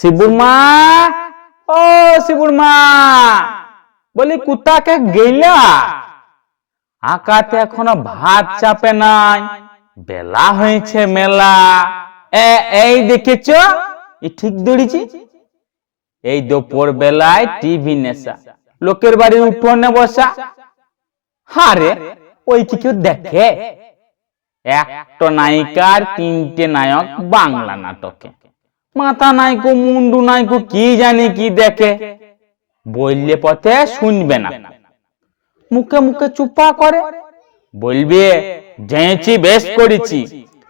শিবুর মা ও শিবুর মা বলি কুতাকে গেলা আকাতে এখনও ভাত চাপে নাই। বেলা হয়েছে মেলা। এ, এই দেখেছ? এ ঠিক দৌড়িছি এই দুপুর বেলায় টিভি নেশা। লোকের বাড়ির উঠোনে বসা। হারে, ওই কি কেউ দেখে? একটা নায়িকার তিনটে নায়ক বাংলা নাটকে। মাথা নাইকো মুন্ডু নাইকো কি জানি কি দেখে। বললে পথে শুনবে না। মুখে মুখে চুপা করে। বলবে যেছি বেশ করেছি।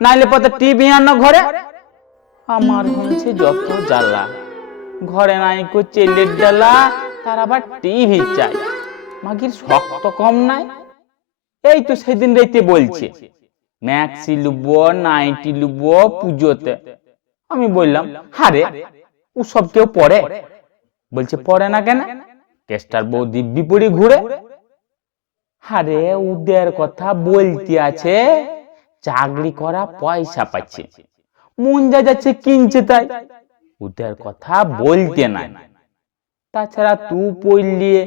নাইলে পথে টিভি আনো ঘরে। আমার হয়েছে যত জ্বালা। ঘরে নাইকো চেলের জ্বালা, তার আবার টিভি চাই। মাগির শক্ত কম নাই। এই তো সেদিন রাইতে বলছে, ম্যাক্সি লুবো, নাইটি লুবো পুজোতে। আমি বললাম, হারে ও সব কেউ পড়ে? বলছে, পড়ে না কেন? কেস্টার বউ দিব্যি পড়ি ঘুরে, হারে, ওদের কথা বলতে আছে, চাকরি করা পয়সা পাচ্ছে, মন যা যাচ্ছে কিনছে তাই, ওদের কথা বলতে নাই। তাছাড়া তু পড়লিয়ে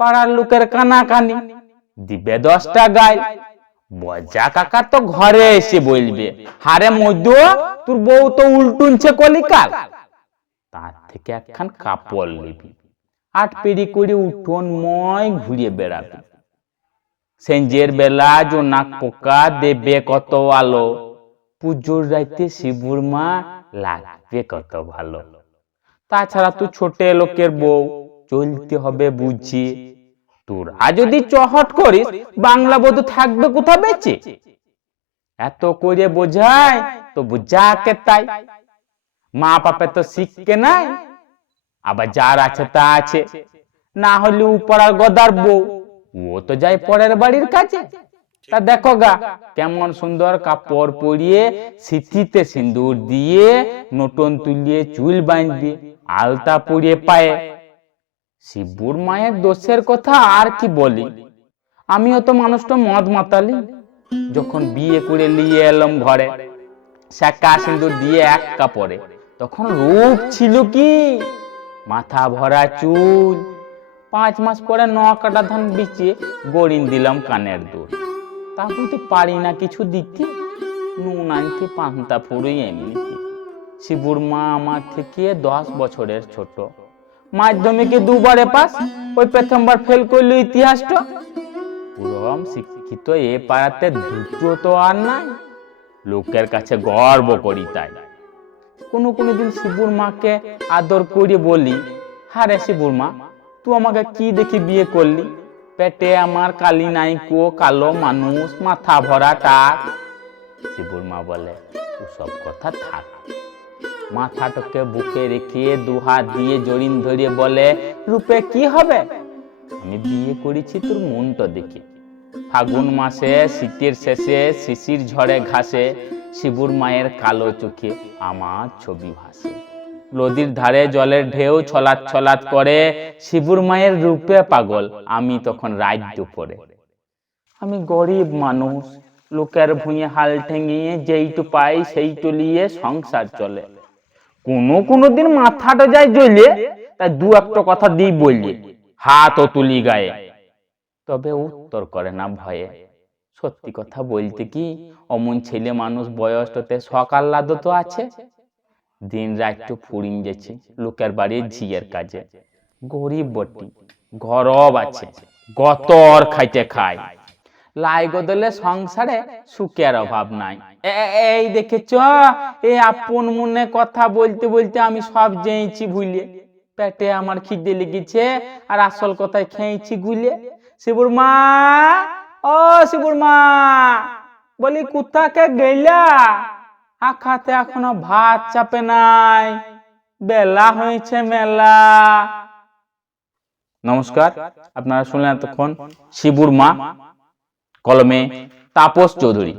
পাড়ার লোকের কানা কানি দিবে দশটা গাই, বজা কাকা তো ঘরে এসে বলবে, হারে মধ্য তোর বউ তো উল্টুনছে কলিকাল। তার থেকে একখান কাপড় নিবি, আট পেড়ি করে উঠোন ময় ঘুরিয়ে বেড়াবি। সেঞ্জের বেলা জোনাক পোকা দেবে কত আলো, পুজোর রাইতে শিবুর মা লাগবে কত ভালো। তাছাড়া তুই ছোট লোকের বউ, চলতে হবে বুঝি। তোরা যদি চহট করিস, বাংলা বধু থাকবে কোথা বেঁচে? এত করে বোঝায় তো বুঝাকে তাই মা বাপে তো শিখকে নাই আবার যার আছে তা আছে না হলে উপরার গদার বউ ও তো যায় পরের বাড়ির কাছে তা দেখো গা কেমন সুন্দর কাপড় পরিয়ে সিথিতে সিন্দুর দিয়ে নতুন তুলিয়ে চুল বাঁধবে আলতা পরিয়ে পায়ে শিবুর মায়ের দোষের কথা আর কি বলি আমিও তো মানুষটা মদ মাতালি যখন বিয়ে করে নিয়ে এলাম ঘরে শাকা সিন্দুর দিয়ে এক কাপড়ে। তখন রূপ ছিল কি? মাথা ভরা চুল। পাঁচ মাস পরে ন কাটা ধান বিচিয়ে গড়িন দিলাম কানের দুল। তা বলতে পারি না কিছু দিতে। নুন আনতে, পান্তা ফুড়ই এমনিতে শিবুর মা আমার থেকে দশ বছরের ছোট। মাধ্যমিকে দুবারে পাস, ওই প্রথমবার ফেল করল ইতিহাসটা। পুরম শিক্ষিত এ পাড়াতে দুটো তো আর নাই। লোকের কাছে গর্ব করি তাই। কোনো কোনো দিন শিবুর মাকে আদর করে বলি, হারে শিবুর মা, তুই আমাকে কি দেখি বিয়ে করলি? পেটে আমার কালি নাইকো কালো মানুষ, মাথা ভরা টাক। শিবুর মা বলে সব কথা থাক। মাথাটাকে বুকে রেখে দুহাত দিয়ে জড়িন ধরিয়ে বলে, রূপে কি হবে? আমি বিয়ে করেছি তোর মনটা দেখে। ফাগুন মাসে, শীতের শেষে, শিশির ঝড়ে ঘাসে, শিবুর মায়ের কালো চোখে আমার ছবি ভাসে। নদীর ধারে জলের ঢেউ ছলাৎ ছলাৎ করে, শিবুর মায়ের রূপে পাগল, আমি তখন রাত দুপুরে আমি গরিব মানুষ, লোকের ভুঁয়ে হাল ঠেঙিয়ে যেইটু পাই সেইটু নিয়ে সংসার চলে। কোনো কোনো দিন মাথাটা যায় জ্বলে, তাই দু একটা কথা দিই বললে হাতও তুলি গায়ে। তবে উত্তর করে না ভয়ে। সত্যি কথা বলতে কি, অমন ছেলে মানুষ বয়সটাতে সকাল্লাদ তো আছে। দিন রাত তো ফুরিং গেছে লোকের বাড়ির ঝিয়ের কাজে। গরিব বটি গরব আছে গতর খাইতে খায়। লাই গদলে সংসারে সুখের অভাব নাই। এ- এ- এই দেখেছ এই আপন মনে কথা বলতে বলতে আমি সব জেয়েছি ভুলে পেটে আমার খিদে লেগেছে আর আসল কথায় খেয়েছি গুলে শিবুর মা, ও শিবুর মা, বলি কোথাকে গেলা আখাতে এখনও ভাত চাপে নাই, বেলা হয়েছে মেলা। নমস্কার, আপনারা শুনলেন এতক্ষণ শিবুর মা, কলমে তাপস চৌধুরী।